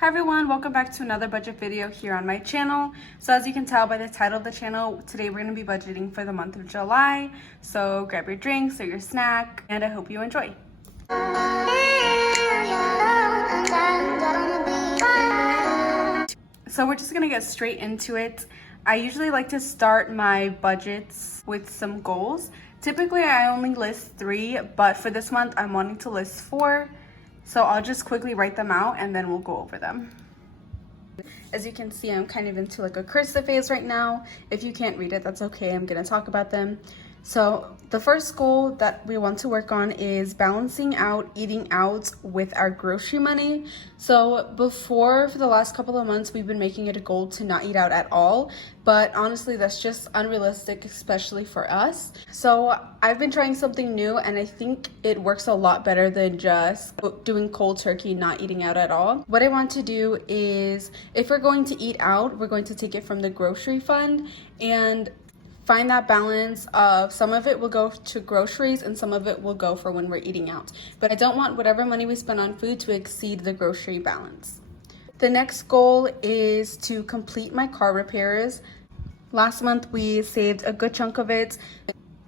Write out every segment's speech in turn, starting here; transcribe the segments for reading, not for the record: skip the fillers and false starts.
Hi everyone, welcome back to another budget video here on my channel. So as you can tell by the title of the channel, today we're going to be budgeting for the month of July. So grab your drinks or your snack, and I hope you enjoy. So we're just going to get straight into it. I usually like to start my budgets with some goals. Typically I only list 3, but for this month I'm wanting to list 4. So I'll just quickly write them out and then we'll go over them. As you can see, I'm kind of into like a cursive phase right now. If you can't read it, that's okay. I'm gonna talk about them. So the first goal that we want to work on is balancing out eating out with our grocery money. So for the last couple of months, we've been making it a goal to not eat out at all. But honestly, that's just unrealistic, especially for us. So I've been trying something new and I think it works a lot better than just doing cold turkey, not eating out at all. What I want to do is, if we're going to eat out, we're going to take it from the grocery fund and find that balance of some of it will go to groceries and some of it will go for when we're eating out. But I don't want whatever money we spend on food to exceed the grocery balance. The next goal is to complete my car repairs. Last month we saved a good chunk of it,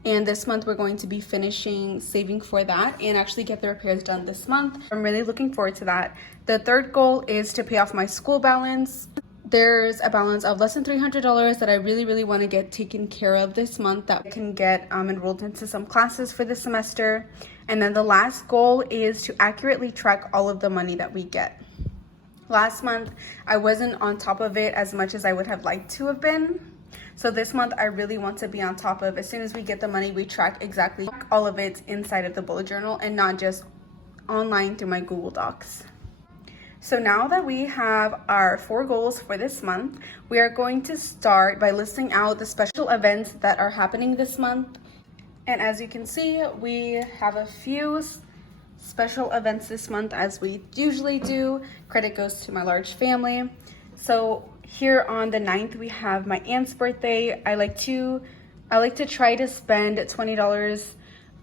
and this month we're going to be finishing saving for that and actually get the repairs done this month. I'm really looking forward to that. The third goal is to pay off my school balance. There's a balance of less than $300 that I really want to get taken care of this month that I can get enrolled into some classes for this semester. And then the last goal is to accurately track all of the money that we get. Last month, I wasn't on top of it as much as I would have liked to have been. So this month, I really want to be on top of, as soon as we get the money, we track exactly all of it inside of the bullet journal and not just online through my Google Docs. So now that we have our 4 goals for this month, we are going to start by listing out the special events that are happening this month. And as you can see, we have a few special events this month, as we usually do. Credit goes to my large family. So here on the 9th, we have my aunt's birthday. I like to try to spend $20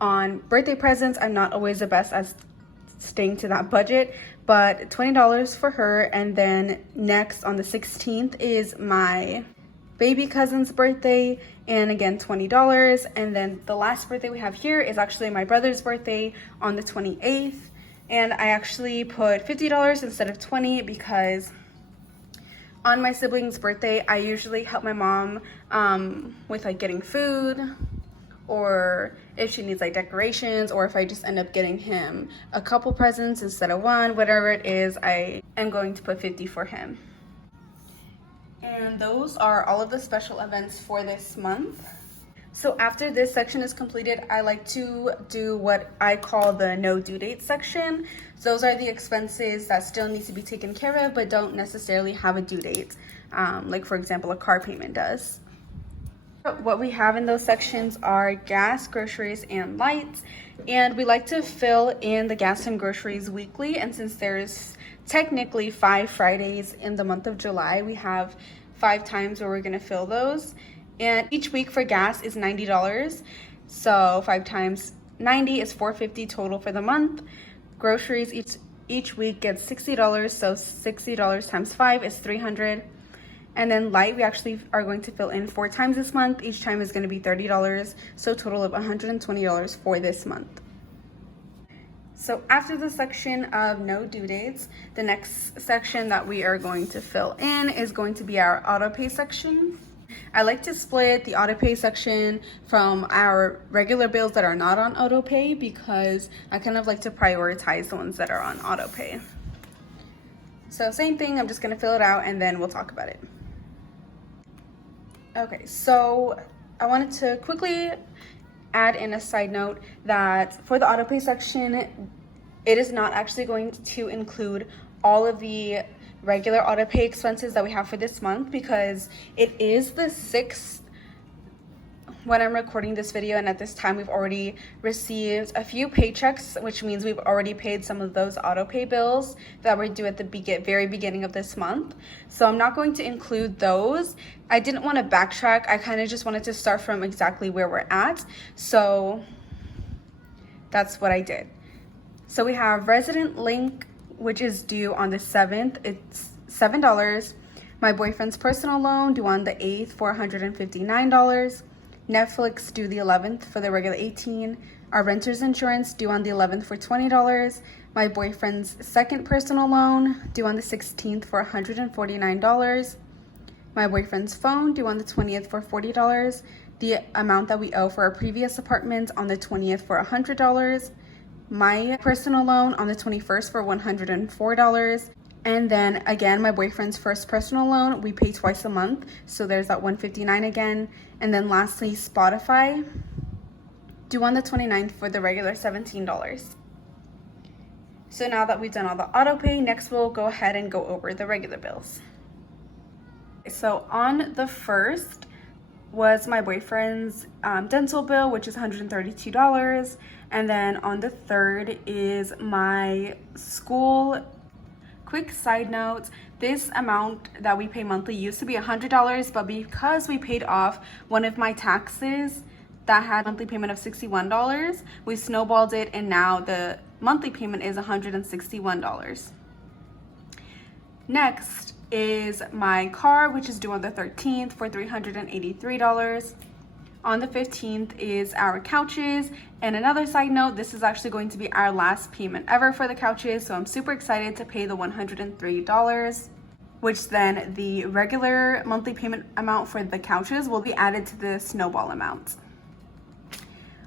on birthday presents. I'm not always the best at staying to that budget, but $20 for her. And then next on the 16th is my baby cousin's birthday, and again $20. And then the last birthday we have here is actually my brother's birthday on the 28th, and I actually put $50 instead of $20 because on my sibling's birthday I usually help my mom with like getting food, or if she needs like decorations, or if I just end up getting him a couple presents instead of one, whatever it is, I am going to put 50 for him. And those are all of the special events for this month. So after this section is completed, I like to do what I call the no due date section. So those are the expenses that still need to be taken care of but don't necessarily have a due date, like for example a car payment does. What we have in those sections are gas, groceries, and lights, and we like to fill in the gas and groceries weekly. And since there's technically 5 Fridays in the month of July, we have 5 times where we're going to fill those, and each week for gas is $90, so 5 times 90 is $450 total for the month. Groceries each week gets $60, so $60 times 5 is $300. And then light, we actually are going to fill in 4 times this month. Each time is going to be $30, so a total of $120 for this month. So after the section of no due dates, the next section that we are going to fill in is going to be our auto pay section. I like to split the auto pay section from our regular bills that are not on auto pay because I kind of like to prioritize the ones that are on auto pay. So same thing, I'm just going to fill it out and then we'll talk about it. Okay, so I wanted to quickly add in a side note that for the autopay section, it is not actually going to include all of the regular autopay expenses that we have for this month, because it is the 6th when I'm recording this video, and at this time we've already received a few paychecks, which means we've already paid some of those auto pay bills that were due at the very beginning of this month. So I'm not going to include those. I didn't want to backtrack. I kind of just wanted to start from exactly where we're at. So that's what I did. So we have resident link which is due on the 7th. It's $7. My boyfriend's personal loan due on the 8th for $159. Netflix due the 11th for the regular $18. Our renter's insurance due on the 11th for $20. My boyfriend's second personal loan due on the 16th for $149. My boyfriend's phone due on the 20th for $40. The amount that we owe for our previous apartment on the 20th for $100. My personal loan on the 21st for $104. And then again, my boyfriend's first personal loan, we pay twice a month. So there's that $159 again. And then lastly, Spotify, due on the 29th for the regular $17. So now that we've done all the auto pay, next we'll go ahead and go over the regular bills. So on the 1st was my boyfriend's dental bill, which is $132. And then on the 3rd is my school. Quick side note, this amount that we pay monthly used to be $100, but because we paid off one of my taxes that had a monthly payment of $61, we snowballed it, and now the monthly payment is $161. Next is my car, which is due on the 13th for $383. On the 15th is our couches. And another side note, this is actually going to be our last payment ever for the couches, so I'm super excited to pay the $103, which then the regular monthly payment amount for the couches will be added to the snowball amount.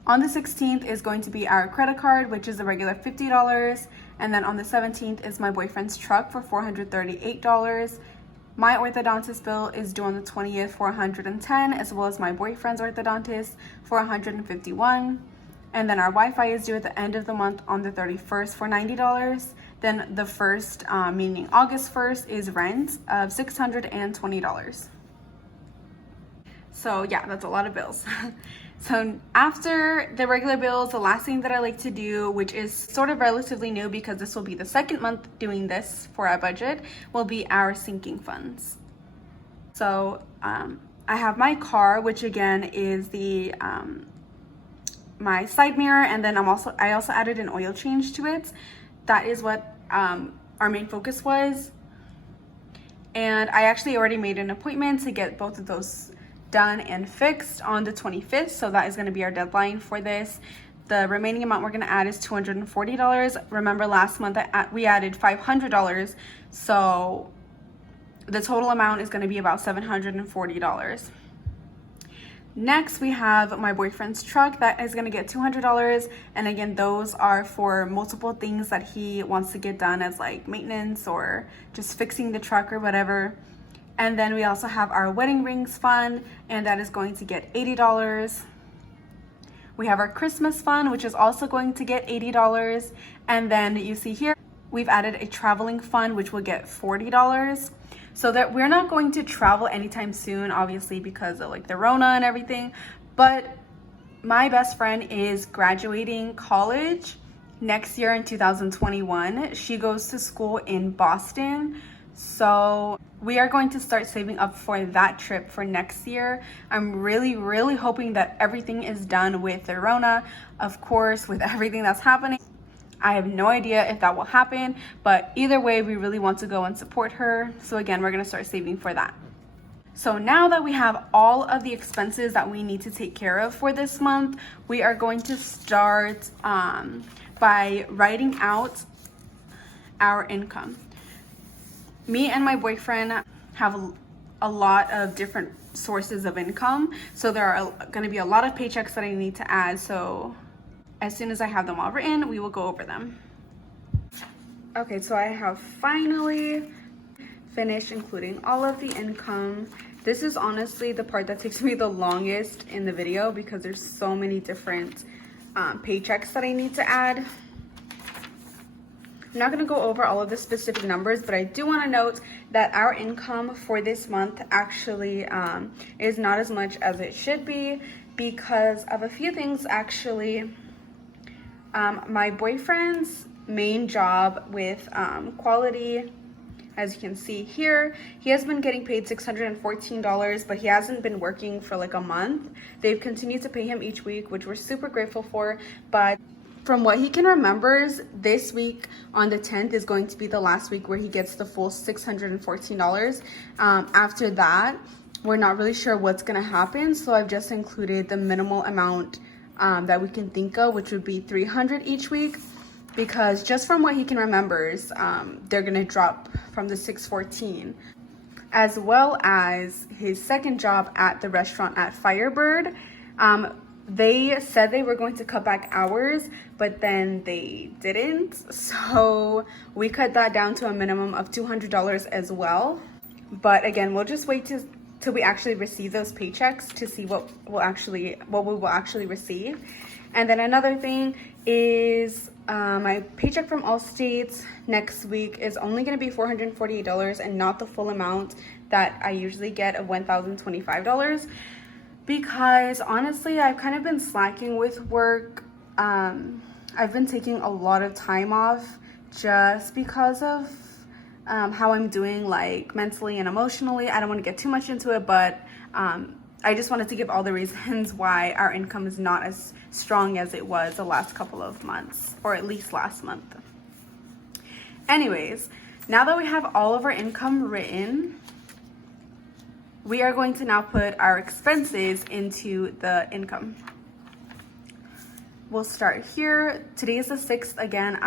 On the 16th is going to be our credit card, which is the regular $50. And then on the 17th is my boyfriend's truck for $438. My orthodontist bill is due on the 20th for $110, as well as my boyfriend's orthodontist for $151. And then our Wi-Fi is due at the end of the month on the 31st for $90. Then the 1st, meaning August 1st, is rent of $620. So yeah, that's a lot of bills. So after the regular bills, the last thing that I like to do, which is sort of relatively new because this will be the second month doing this for our budget, will be our sinking funds. So I have my car, which again is the my side mirror, and then I also added an oil change to it. That is what our main focus was. And I actually already made an appointment to get both of those done and fixed on the 25th, so that is going to be our deadline for this. The remaining amount we're going to add is $240. Remember last month we added $500, so the total amount is going to be about $740. Next, we have my boyfriend's truck that is going to get $200, and again, those are for multiple things that he wants to get done, as like maintenance or just fixing the truck or whatever. And then we also have our wedding rings fund, and that is going to get $80. We have our Christmas fund, which is also going to get $80. And then you see here, we've added a traveling fund, which will get $40. So that we're not going to travel anytime soon, obviously, because of like the Rona and everything. But my best friend is graduating college next year in 2021. She goes to school in Boston. So we are going to start saving up for that trip for next year. I'm really, really hoping that everything is done with the Rona. Of course, with everything that's happening, I have no idea if that will happen, but either way, we really want to go and support her. So again, we're gonna start saving for that. So now that we have all of the expenses that we need to take care of for this month, we are going to start by writing out our income. Me and my boyfriend have a lot of different sources of income, so there are going to be a lot of paychecks that I need to add. So as soon as I have them all written, we will go over them. Okay, so I have finally finished including all of the income. This is honestly the part that takes me the longest in the video because there's so many different paychecks that I need to add. I'm not going to go over all of the specific numbers, but I do want to note that our income for this month actually is not as much as it should be because of a few things. Actually, my boyfriend's main job with quality, as you can see here, he has been getting paid $614, but he hasn't been working for like a month. They've continued to pay him each week, which we're super grateful for, but from what he can remember, this week on the 10th is going to be the last week where he gets the full $614. After that, we're not really sure what's going to happen, so I've just included the minimal amount that we can think of, which would be $300 each week, because just from what he can remember, they're going to drop from the $614, as well as his second job at the restaurant at Firebird. They said they were going to cut back hours, but then they didn't. So we cut that down to a minimum of $200 as well. But again, we'll just wait till we actually receive those paychecks to see what we will actually receive. And then another thing is my paycheck from Allstate next week is only going to be $448 and not the full amount that I usually get of $1,025. Because honestly, I've kind of been slacking with work. I've been taking a lot of time off just because of how I'm doing, like mentally and emotionally. I don't want to get too much into it, but I just wanted to give all the reasons why our income is not as strong as it was the last couple of months, or at least last month. Anyways, now that we have all of our income written, we are going to now put our expenses into the income. We'll start here. Today is the 6th again.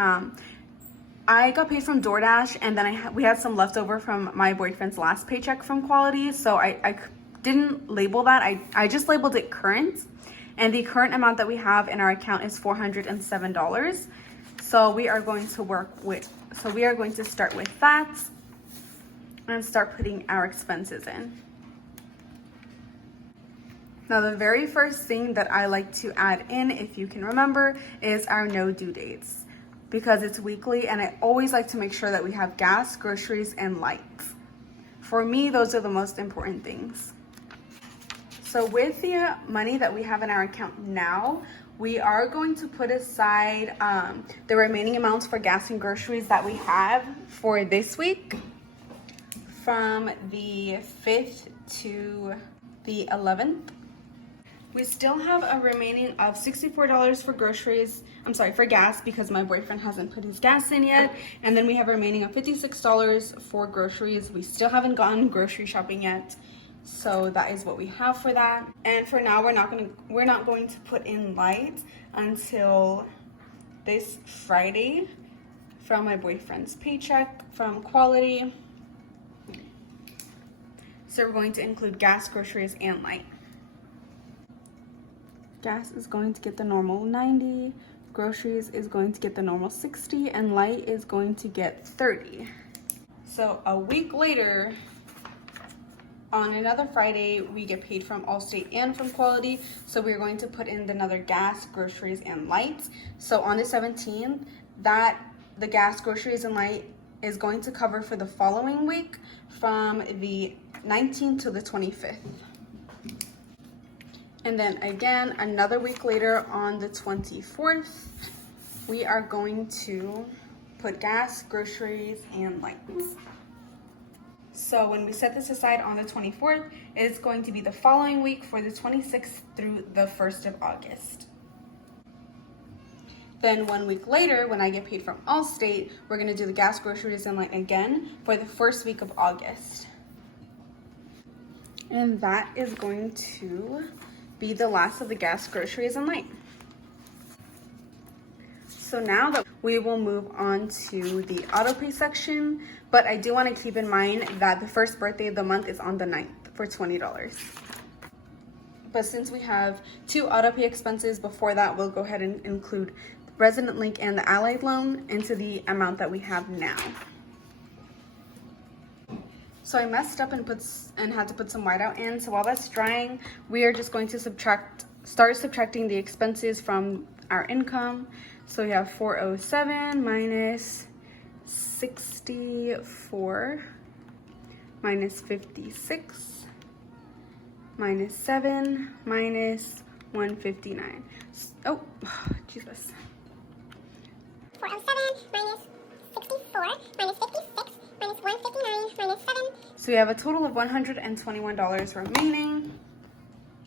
I got paid from DoorDash, and then we had some leftover from my boyfriend's last paycheck from Quality, so I didn't label that. I just labeled it current, and the current amount that we have in our account is $407. So we are going to start with that and start putting our expenses in. Now, the very first thing that I like to add in, if you can remember, is our no due dates, because it's weekly and I always like to make sure that we have gas, groceries, and lights. For me, those are the most important things. So with the money that we have in our account now, we are going to put aside the remaining amounts for gas and groceries that we have for this week, from the 5th to the 11th. We still have a remaining of $64 for for gas, because my boyfriend hasn't put his gas in yet. And then we have a remaining of $56 for groceries. We still haven't gone grocery shopping yet. So that is what we have for that. And for now, we're not going to put in light until this Friday from my boyfriend's paycheck from Quality. So we're going to include gas, groceries, and light. Gas is going to get the normal $90, groceries is going to get the normal $60, and light is going to get $30. So a week later, on another Friday, we get paid from Allstate and from Quality. So we're going to put in another gas, groceries, and lights. So on the 17th, the gas, groceries, and light is going to cover for the following week, from the 19th to the 25th. And then again, another week later on the 24th, we are going to put gas, groceries, and lights. So when we set this aside on the 24th, it's going to be the following week for the 26th through the 1st of August. Then 1 week later, when I get paid from Allstate, we're going to do the gas, groceries, and light again for the first week of August. And that is going to be the last of the gas, groceries, and light. So now that we will move on to the auto pay section, but I do want to keep in mind that the first birthday of the month is on the 9th for $20. But since we have 2 auto pay expenses before that, we'll go ahead and include Resident Link and the Allied loan into the amount that we have now. So I messed up and had to put some whiteout in. So while that's drying, we are just going to start subtracting the expenses from our income. So we have 407 minus 64 minus 56 minus 7 minus 159. Oh, Jesus. 407 minus 64 minus 56 minus 159 minus 7. So we have a total of $121 remaining.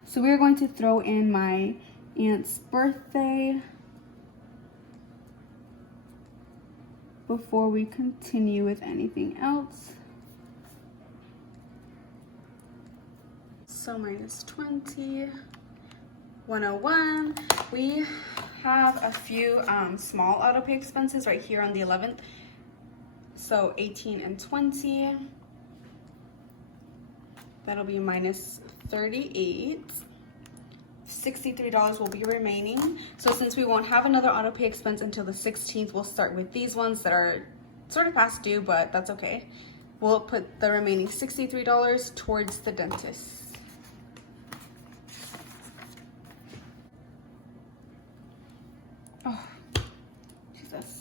So we are going to throw in my aunt's birthday. before we continue with anything else. So minus 20, 101. We have a few small auto pay expenses right here on the 11th. So 18 and 20. That'll be minus 38. $63 will be remaining. So since we won't have another auto pay expense until the 16th, we'll start with these ones that are sort of past due, but that's okay. We'll put the remaining $63 towards the dentist. Oh, Jesus.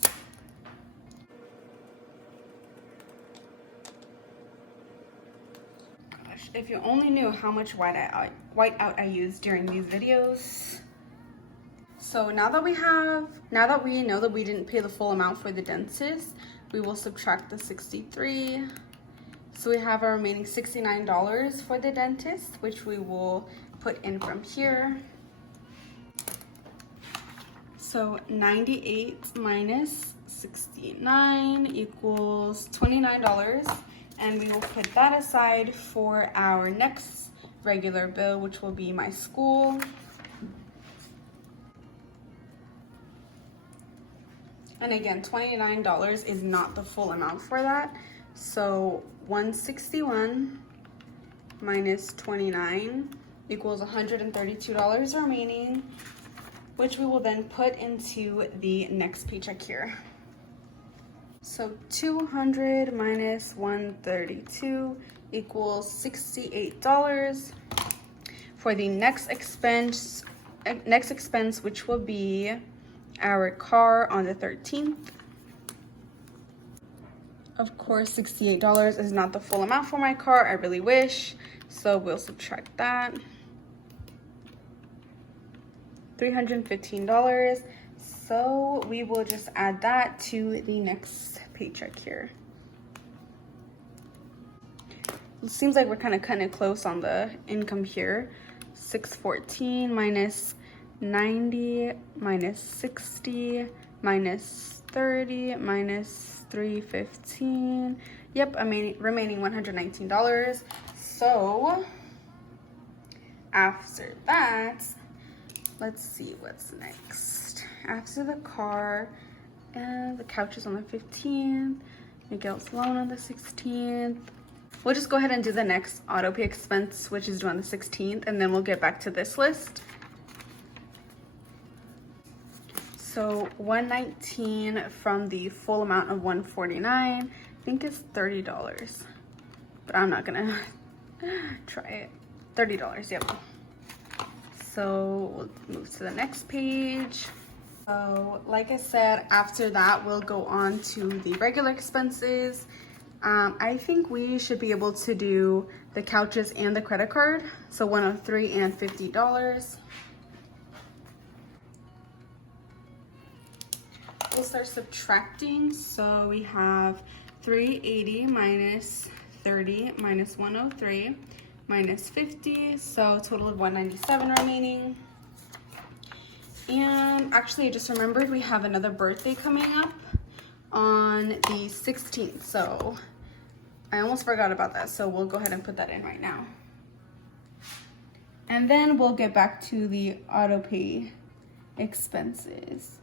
Gosh, if you only knew how much whiteout I use during these videos. So now that we know that we didn't pay the full amount for the dentist, we will subtract the 63. So we have our remaining $69 for the dentist, which we will put in from here. So 98 minus 69 equals $29, and we will put that aside for our next regular bill, which will be my school. And again, $29 is not the full amount for that. So 161 minus 29 equals $132 remaining, which we will then put into the next paycheck here. So 200 minus 132 equals $68 for the next expense, which will be our car on the 13th. Of course, $68 is not the full amount for my car. I really wish. So we'll subtract that. $315. So we will just add that to the next paycheck here. It seems like we're kind of cutting it close on the income here. 614 minus 90 minus 60 minus 30 minus 315. Yep, I mean remaining $119. So after that, let's see what's next. After the car, and the couch is on the 15th, Miguel's loan on the 16th. We'll just go ahead and do the next auto pay expense, which is due on the 16th, and then we'll get back to this list. So 119 from the full amount of 149, I think is $30, but I'm not gonna try it. $30, yep. So we'll move to the next page. So like I said, after that, we'll go on to the regular expenses. I think we should be able to do the couches and the credit card. So 103 and $50. We'll start subtracting. So we have 380 minus 30 minus 103 minus 50. So total of 197 remaining. And actually I just remembered we have another birthday coming up on the 16th. So I almost forgot about that. So we'll go ahead and put that in right now. And then we'll get back to the auto pay expenses,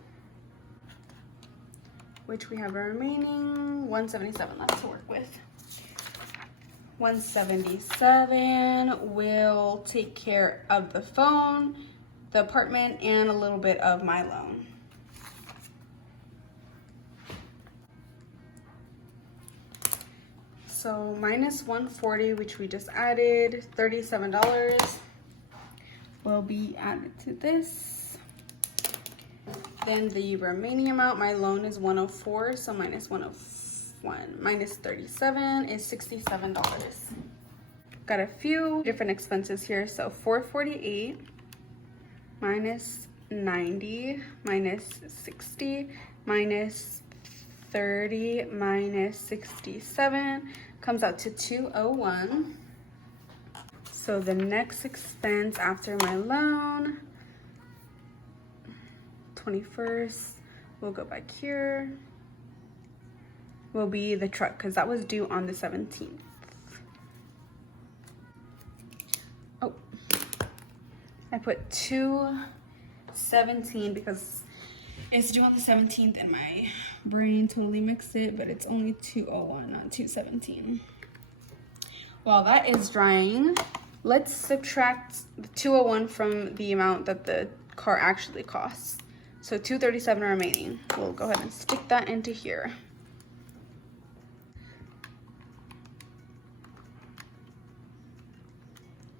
which we have a remaining 177 left to work with. 177 will take care of the phone, the apartment, and a little bit of my loan. So minus 140, which we just added, $37 will be added to this. Then the remaining amount, my loan is 104, so minus 101 minus 37 is $67. Got a few different expenses here. So 448 minus 90 minus 60 minus 30 minus 67 comes out to 201. So the next expense after my loan, 21st, we'll go back here. will be the truck, because that was due on the 17th. Oh, I put 2/17 because it's due on the 17th and my brain totally mixed it, but it's only 2/01, not 2/17. While that is drying, let's subtract the 2/01 from the amount that the car actually costs. So $237 remaining. We'll go ahead and stick that into here.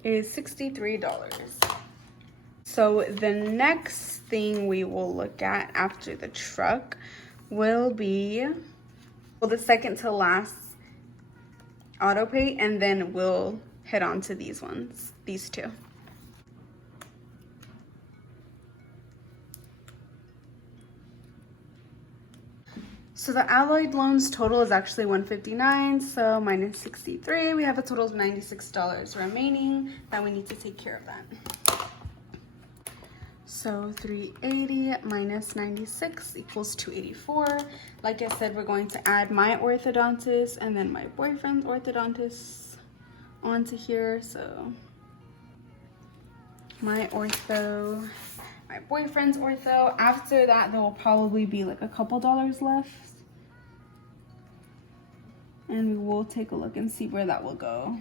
Is $63. So the next thing we will look at after the truck will be, well, the second to last auto pay, and then we'll head on to these ones, these two. So the alloyed loans total is actually $159, so minus 63, we have a total of $96 remaining that we need to take care of that. So 380 minus 96 equals 284. Like I said, we're going to add my orthodontist and then my boyfriend's orthodontist onto here. So my ortho, my boyfriend's ortho. After that, there will probably be like a couple dollars left. And we will take a look and see where that will go.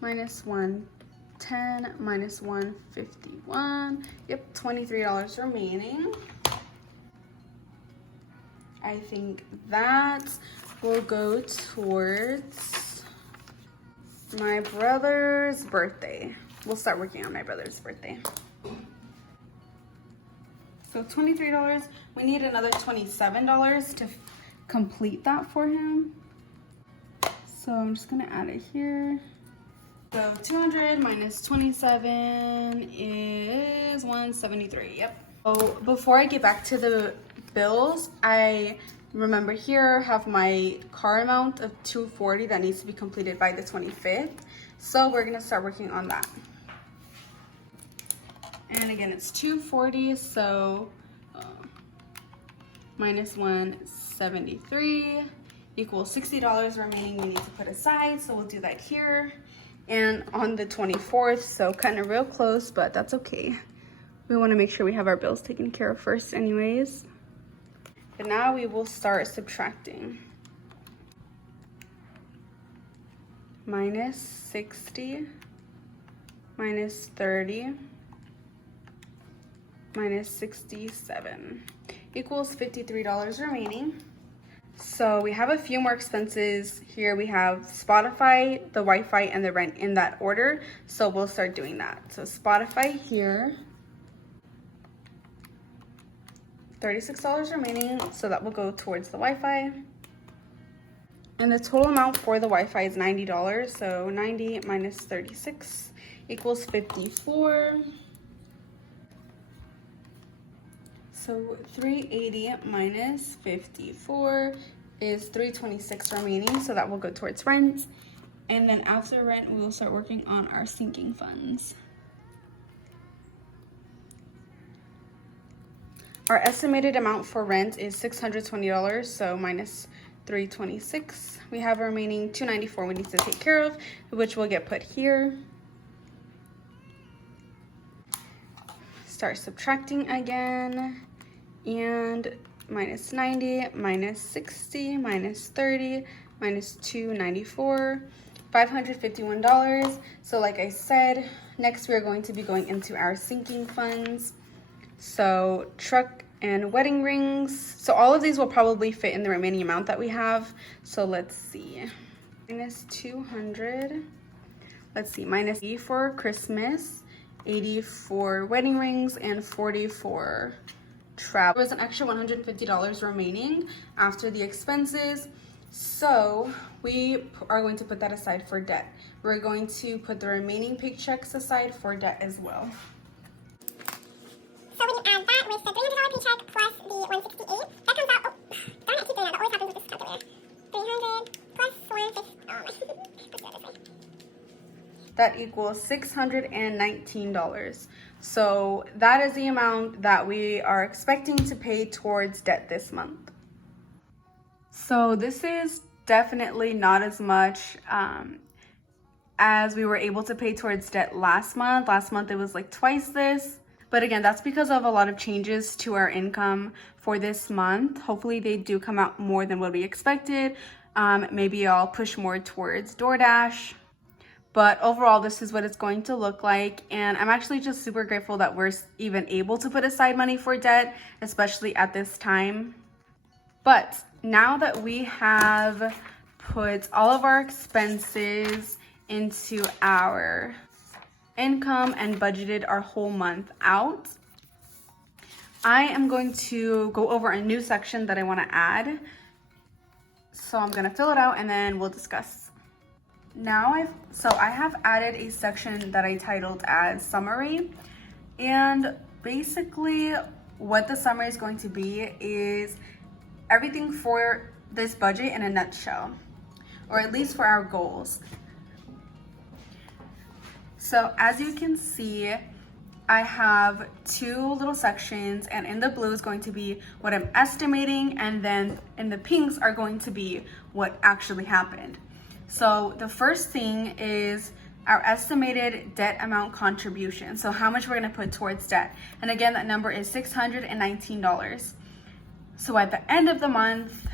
Minus 110 minus 151. Yep, $23 remaining. I think that will go towards my brother's birthday. We'll start working on my brother's birthday. So $23. We need another $27 to complete that for him. So I'm just gonna add it here. So 200 minus 27 is 173. Yep. So before I get back to the bills, I remember here have my car amount of $240 that needs to be completed by the 25th. So we're gonna start working on that. And again, it's $240, so minus 173 equals $60 remaining we need to put aside. So we'll do that here. And on the 24th, so kind of real close, but that's okay. We want to make sure we have our bills taken care of first anyways. But now we will start subtracting. Minus 60, minus 30, minus 67 equals $53 remaining. So we have a few more expenses here. We have Spotify, the Wi-Fi, and the rent in that order. So we'll start doing that. So Spotify here, $36 remaining. So that will go towards the Wi-Fi. And the total amount for the Wi-Fi is $90. So 90 minus 36 equals 54. So 380 minus 54 is 326 remaining, so that will go towards rent. And then after rent, we will start working on our sinking funds. Our estimated amount for rent is $620, so minus 326. We have a remaining $294 we need to take care of, which will get put here. Start subtracting again. And minus 90, minus 60, minus 30, minus 294, $551. So like I said, next we're going to be going into our sinking funds. So truck and wedding rings. So all of these will probably fit in the remaining amount that we have. So let's see, minus 200. Let's see, minus 80 for Christmas, 80 for wedding rings, and 40 for travel. There was an extra $150 remaining after the expenses, so we are going to put that aside for debt. We're going to put the remaining paychecks aside for debt as well. So when you add that with the $300 paycheck plus the $168, that comes out, oh, darn it, I keep doing that. That always happens with this calculator. 300 plus 150, oh my, let's do it this way. That equals $619. So that is the amount that we are expecting to pay towards debt this month. So this is definitely not as much as we were able to pay towards debt last month. Last month it was like twice this. But again, that's because of a lot of changes to our income for this month. Hopefully they do come out more than what we expected. Maybe I'll push more towards DoorDash. But overall, this is what it's going to look like. And I'm actually just super grateful that we're even able to put aside money for debt, especially at this time. But now that we have put all of our expenses into our income and budgeted our whole month out, I am going to go over a new section that I want to add. So I'm going to fill it out and then we'll discuss. I have added a section that I titled as summary, and basically what the summary is going to be is everything for this budget in a nutshell, or at least for our goals. So as you can see, I have two little sections, and in the blue is going to be what I'm estimating, and then in the pinks are going to be what actually happened. So the first thing is our estimated debt amount contribution. So how much we're going to put towards debt. And again, that number is $619. So at the end of the month,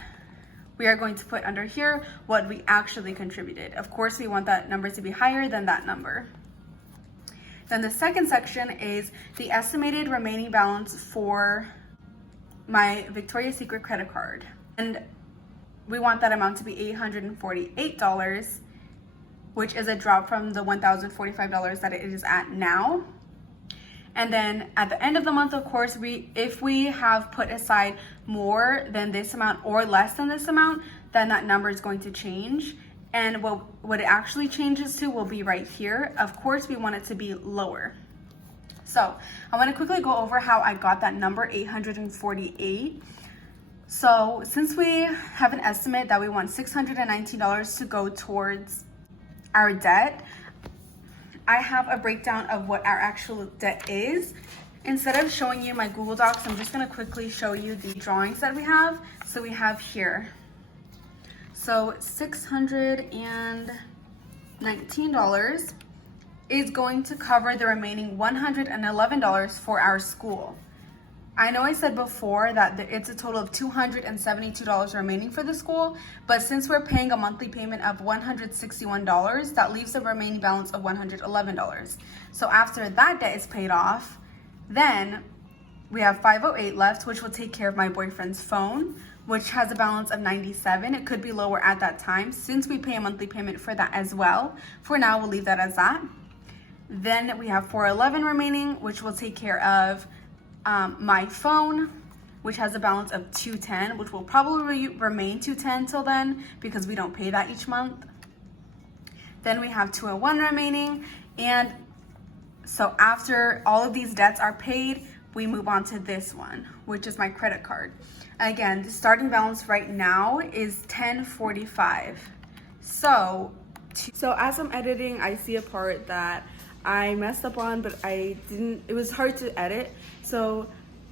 we are going to put under here what we actually contributed. Of course, we want that number to be higher than that number. Then the second section is the estimated remaining balance for my Victoria's Secret credit card. And we want that amount to be $848, which is a drop from the $1,045 that it is at now. And then at the end of the month, of course, if we have put aside more than this amount or less than this amount, then that number is going to change. And what it actually changes to will be right here. Of course, we want it to be lower. So I want to quickly go over how I got that number, 848. So since we have an estimate that we want $619 to go towards our debt, I have a breakdown of what our actual debt is. Instead of showing you my Google Docs, I'm just going to quickly show you the drawings that we have. So we have here. So $619 is going to cover the remaining $111 for our school. I know I said before that it's a total of $272 remaining for the school, but since we're paying a monthly payment of $161, that leaves a remaining balance of $111. So after that debt is paid off, then we have $508 left, which will take care of my boyfriend's phone, which has a balance of $97. It could be lower at that time since we pay a monthly payment for that as well. For now, we'll leave that as that. Then we have $411 remaining, which will take care of my phone, which has a balance of $210, which will probably remain $210 till then because we don't pay that each month. Then we have $201 remaining, and so after all of these debts are paid, we move on to this one, which is my credit card. Again, the starting balance right now is $1045. So as I'm editing, I see a part that I messed up on, but it was hard to edit. So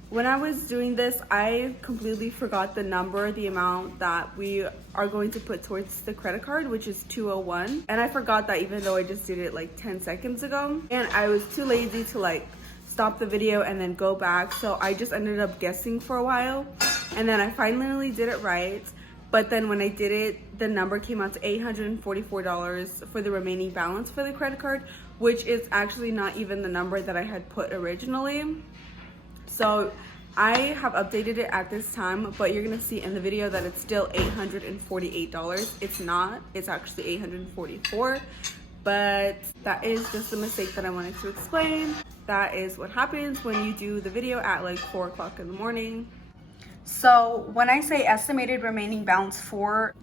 when I was doing this, I completely forgot the amount that we are going to put towards the credit card, which is $201. And I forgot that even though I just did it like 10 seconds ago. And I was too lazy to like stop the video and then go back. So I just ended up guessing for a while. And then I finally did it right. But then when I did it, the number came out to $844 for the remaining balance for the credit card, which is actually not even the number that I had put originally. So I have updated it at this time, but you're gonna see in the video that it's still $848. It's not, it's actually $844, but that is just a mistake that I wanted to explain. That is what happens when you do the video at like 4 o'clock in the morning. So when I say estimated remaining balance for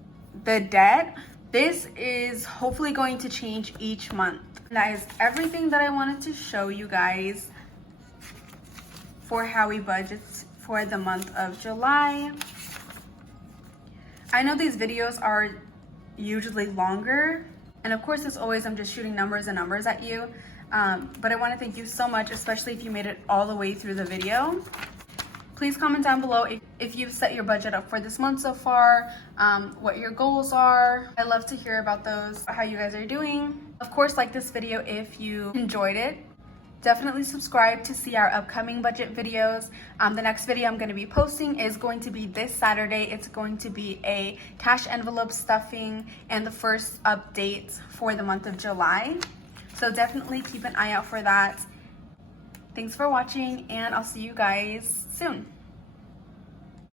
the debt, this is hopefully going to change each month. And that is everything that I wanted to show you guys for how we budget for the month of July. I know these videos are usually longer, and of course as always I'm just shooting numbers and numbers at you, but I want to thank you so much, especially if you made it all the way through the video. Please comment down below if you've set your budget up for this month so far, what your goals are. I love to hear about those, how you guys are doing. Of course, like this video if you enjoyed it. Definitely subscribe to see our upcoming budget videos. The next video I'm going to be posting is going to be this Saturday. It's going to be a cash envelope stuffing and the first update for the month of July. So definitely keep an eye out for that. Thanks for watching, and I'll see you guys soon.